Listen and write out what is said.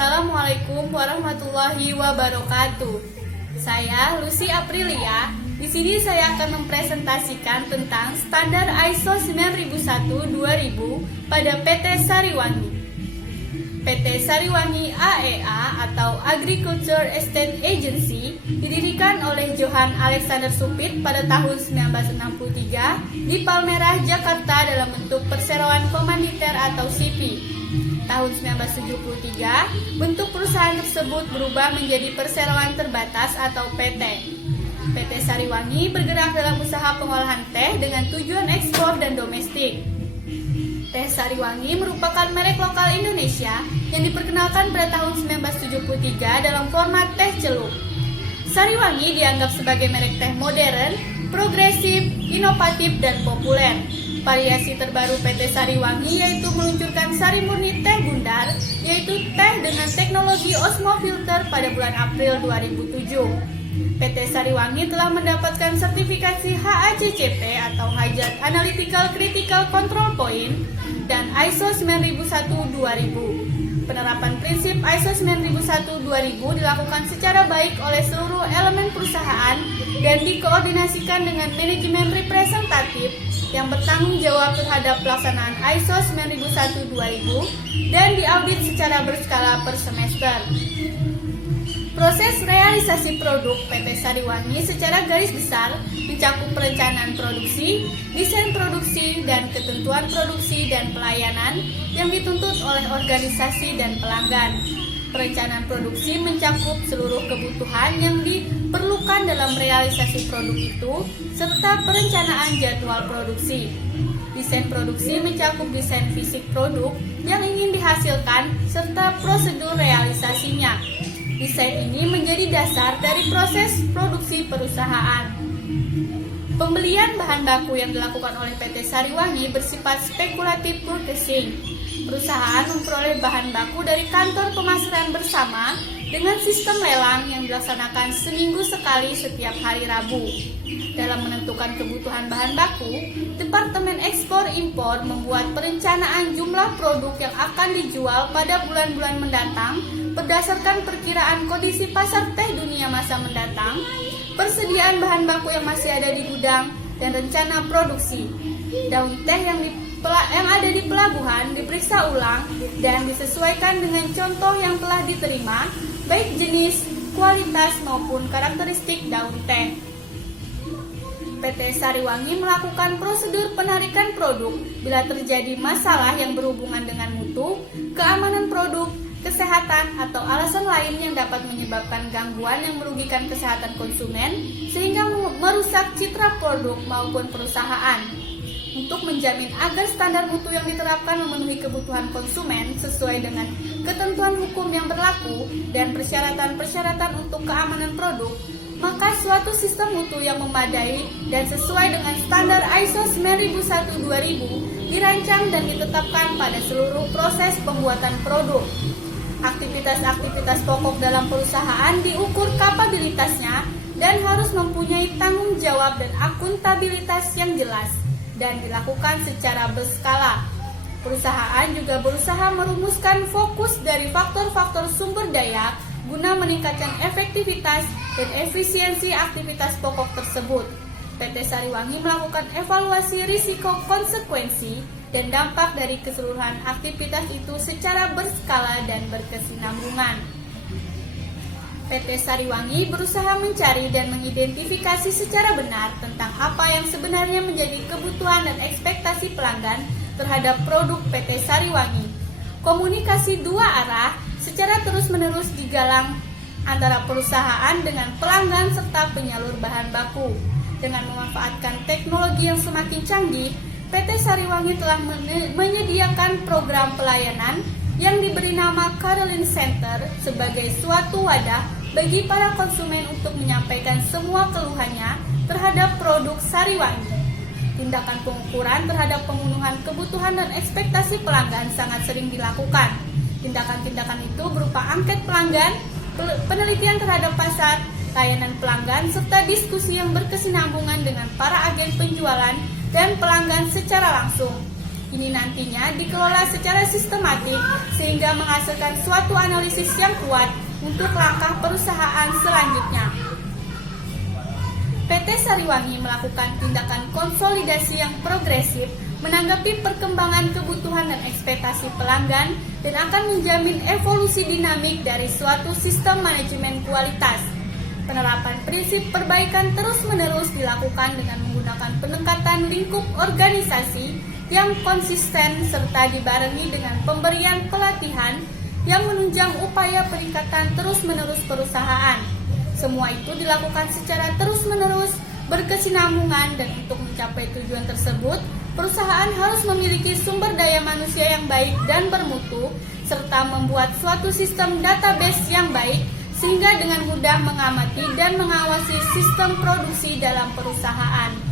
Assalamualaikum warahmatullahi wabarakatuh. Saya Lucy Aprilia. Di sini saya akan mempresentasikan tentang standar ISO 9001-2000 pada PT Sariwangi. PT Sariwangi AEA atau Agriculture Estate Agency didirikan oleh Johann Alexander Supit pada tahun 1963 di Palmerah, Jakarta dalam bentuk perseroan komanditer atau CP. Tahun 1973, bentuk perusahaan tersebut berubah menjadi perseroan terbatas atau PT. PT Sariwangi bergerak dalam usaha pengolahan teh dengan tujuan ekspor dan domestik. Teh Sariwangi merupakan merek lokal Indonesia yang diperkenalkan pada tahun 1973 dalam format teh celup. Sariwangi dianggap sebagai merek teh modern, progresif, inovatif, dan populer. Variasi terbaru PT Sariwangi yaitu meluncurkan Sari Murni Teh Bundar, yaitu teh dengan teknologi Osmo Filter pada bulan April 2007. PT Sariwangi telah mendapatkan sertifikasi HACCP atau Hajat Analytical Critical Control Point dan ISO 9001-2000. Penerapan prinsip ISO 9001-2000 dilakukan secara baik oleh seluruh elemen perusahaan dan dikoordinasikan dengan manajemen representatif yang bertanggung jawab terhadap pelaksanaan ISO 9001-2000 dan diaudit secara berskala per semester. Proses realisasi produk PT Sariwangi secara garis besar mencakup perencanaan produksi, desain produksi, dan ketentuan produksi dan pelayanan yang dituntut oleh organisasi dan pelanggan. Perencanaan produksi mencakup seluruh kebutuhan yang diperlukan dalam realisasi produk itu, serta perencanaan jadwal produksi. Desain produksi mencakup desain fisik produk yang ingin dihasilkan, serta prosedur realisasinya. Desain ini menjadi dasar dari proses produksi perusahaan. Pembelian bahan baku yang dilakukan oleh PT Sariwangi bersifat spekulatif purchasing. Perusahaan memperoleh bahan baku dari kantor pemasaran bersama dengan sistem lelang yang dilaksanakan seminggu sekali setiap hari Rabu. Dalam menentukan kebutuhan bahan baku, Departemen Ekspor Impor membuat perencanaan jumlah produk yang akan dijual pada bulan-bulan mendatang berdasarkan perkiraan kondisi pasar teh dunia masa mendatang, persediaan bahan baku yang masih ada di gudang, dan rencana produksi. Daun teh yang ada di pelabuhan diperiksa ulang dan disesuaikan dengan contoh yang telah diterima, baik jenis, kualitas, maupun karakteristik daun teh. PT Sariwangi melakukan prosedur penarikan produk bila terjadi masalah yang berhubungan dengan mutu, keamanan produk, kesehatan, atau alasan lain yang dapat menyebabkan gangguan yang merugikan kesehatan konsumen sehingga merusak citra produk maupun perusahaan. Untuk menjamin agar standar mutu yang diterapkan memenuhi kebutuhan konsumen sesuai dengan ketentuan hukum yang berlaku dan persyaratan-persyaratan untuk keamanan produk, maka suatu sistem mutu yang memadai dan sesuai dengan standar ISO 9001-2000 dirancang dan ditetapkan pada seluruh proses pembuatan produk. Aktivitas-aktivitas pokok dalam perusahaan diukur kapabilitasnya dan harus mempunyai tanggung jawab dan akuntabilitas yang jelas dan dilakukan secara berskala. Perusahaan juga berusaha merumuskan fokus dari faktor-faktor sumber daya guna meningkatkan efektivitas dan efisiensi aktivitas pokok tersebut. PT Sariwangi melakukan evaluasi risiko konsekuensi dan dampak dari keseluruhan aktivitas itu secara berskala dan berkesinambungan. PT Sariwangi berusaha mencari dan mengidentifikasi secara benar tentang apa yang sebenarnya menjadi kebutuhan dan ekspektasi pelanggan terhadap produk PT Sariwangi. Komunikasi dua arah secara terus-menerus digalang antara perusahaan dengan pelanggan serta penyalur bahan baku. Dengan memanfaatkan teknologi yang semakin canggih, PT Sariwangi telah menyediakan program pelayanan yang diberi nama Caroline Center sebagai suatu wadah bagi para konsumen untuk menyampaikan semua keluhannya terhadap produk Sariwangi. Tindakan pengukuran terhadap pemenuhan kebutuhan dan ekspektasi pelanggan sangat sering dilakukan. Tindakan-tindakan itu berupa angket pelanggan, penelitian terhadap pasar, layanan pelanggan, serta diskusi yang berkesinambungan dengan para agen penjualan dan pelanggan secara langsung. Ini nantinya dikelola secara sistematik sehingga menghasilkan suatu analisis yang kuat untuk langkah perusahaan selanjutnya. PT Sariwangi melakukan tindakan konsolidasi yang progresif menanggapi perkembangan kebutuhan dan ekspektasi pelanggan dan akan menjamin evolusi dinamik dari suatu sistem manajemen kualitas. Penerapan prinsip perbaikan terus-menerus dilakukan dengan menggunakan pendekatan lingkup organisasi yang konsisten serta dibarengi dengan pemberian pelatihan yang menunjang upaya peningkatan terus-menerus perusahaan. Semua itu dilakukan secara terus-menerus, berkesinambungan, dan untuk mencapai tujuan tersebut, perusahaan harus memiliki sumber daya manusia yang baik dan bermutu, serta membuat suatu sistem database yang baik, sehingga dengan mudah mengamati dan mengawasi sistem produksi dalam perusahaan.